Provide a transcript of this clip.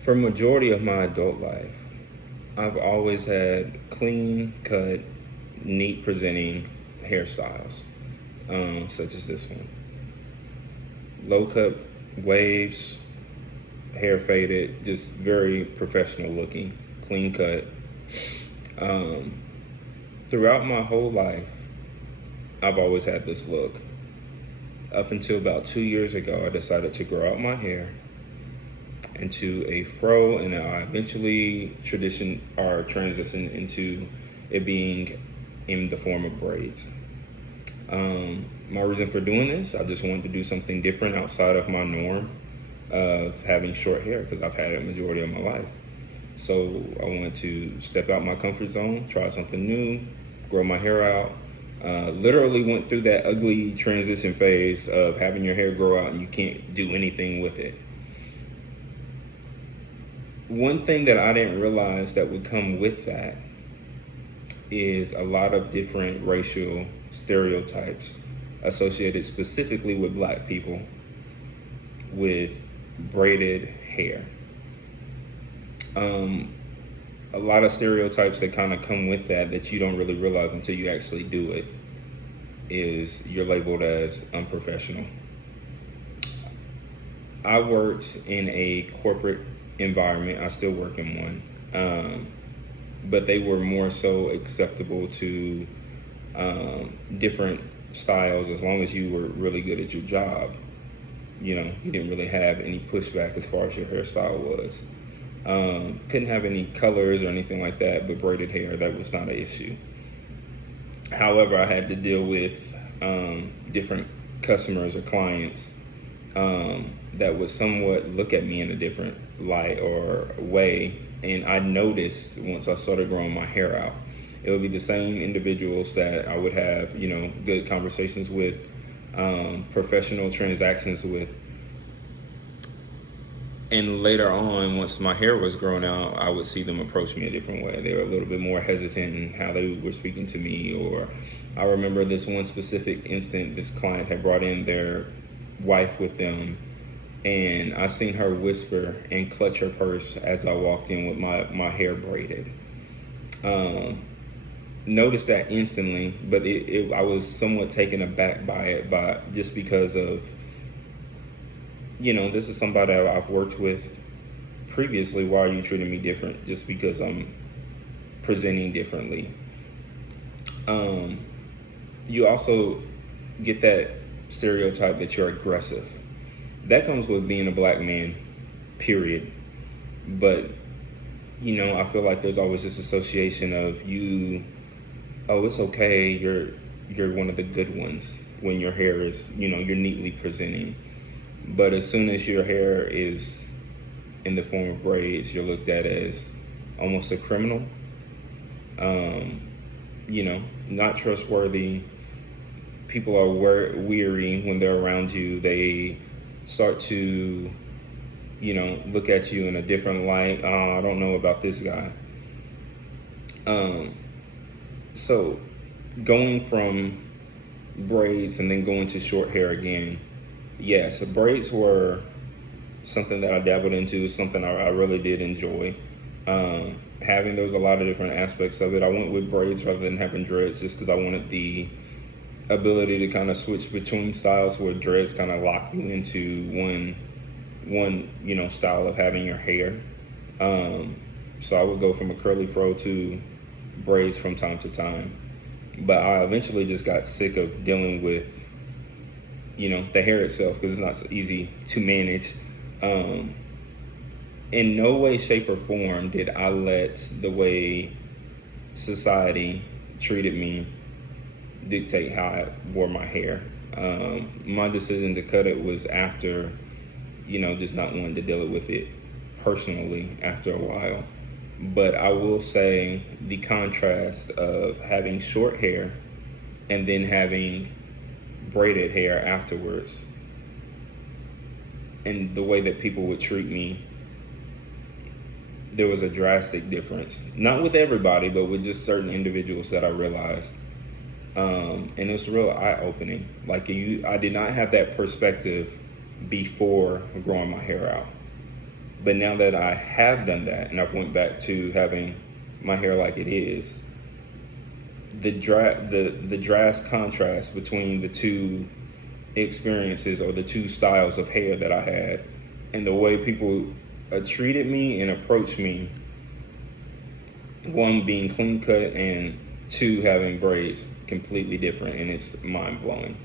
For majority of my adult life, I've always had clean cut, neat presenting hairstyles, such as this one. Low cut waves, hair faded, just very professional looking, clean cut. Um, Throughout my whole life, I've always had this look. Up until about 2 years ago, I decided to grow out my hair into a fro, and I eventually transition into it being in the form of braids. My reason for doing this, I just wanted to do something different outside of my norm of having short hair because I've had it majority of my life. So I wanted to step out my comfort zone, try something new, grow my hair out. Literally went through that ugly transition phase of having your hair grow out and you can't do anything with it. One thing that I didn't realize that would come with that is a lot of different racial stereotypes associated specifically with black people with braided hair. A lot of stereotypes that kind of come with that you don't really realize until you actually do it is you're labeled as unprofessional. I worked in a corporate environment. I still work in one. But they were more so acceptable to different styles as long as you were really good at your job. You didn't really have any pushback as far as your hairstyle was. Couldn't have any colors or anything like that, but braided hair, that was not an issue. However, I had to deal with different customers or clients that would somewhat look at me in a different light or way. And I noticed once I started growing my hair out, it would be the same individuals that I would have, good conversations with, professional transactions with. And later on, once my hair was grown out, I would see them approach me a different way. They were a little bit more hesitant in how they were speaking to me. Or I remember this one specific instant, this client had brought in their wife with them, and I seen her whisper and clutch her purse as I walked in with my hair braided. Noticed that instantly, but I was somewhat taken aback by it, just because of, this is somebody I've worked with previously. Why are you treating me different just because I'm presenting differently? You also get that stereotype that you're aggressive. That comes with being a black man, period. But, I feel like there's always this association of it's okay, you're one of the good ones when your hair is, you're neatly presenting. But as soon as your hair is in the form of braids, you're looked at as almost a criminal, not trustworthy. People are weary when they're around you. They start to, look at you in a different light. Oh, I don't know about this guy. So going from braids and then going to short hair again, yes, braids were something that I dabbled into, something I really did enjoy. Having, there was a lot of different aspects of it. I went with braids rather than having dreads just because I wanted the ability to kind of switch between styles where dreads kind of lock you into one style of having your hair. So I would go from a curly fro to braids from time to time. But I eventually just got sick of dealing with the hair itself because it's not so easy to manage. In no way, shape, or form did I let the way society treated me dictate how I wore my hair. My decision to cut it was after, just not wanting to deal with it personally after a while. But I will say the contrast of having short hair and then having braided hair afterwards, and the way that people would treat me, there was a drastic difference. Not with everybody, but with just certain individuals that I realized. And it was real eye-opening. Like, I did not have that perspective before growing my hair out. But now that I have done that and I've went back to having my hair like it is, the drastic contrast between the two experiences or the two styles of hair that I had and the way people treated me and approached me, one being clean cut and two having braids, completely different, and it's mind blowing.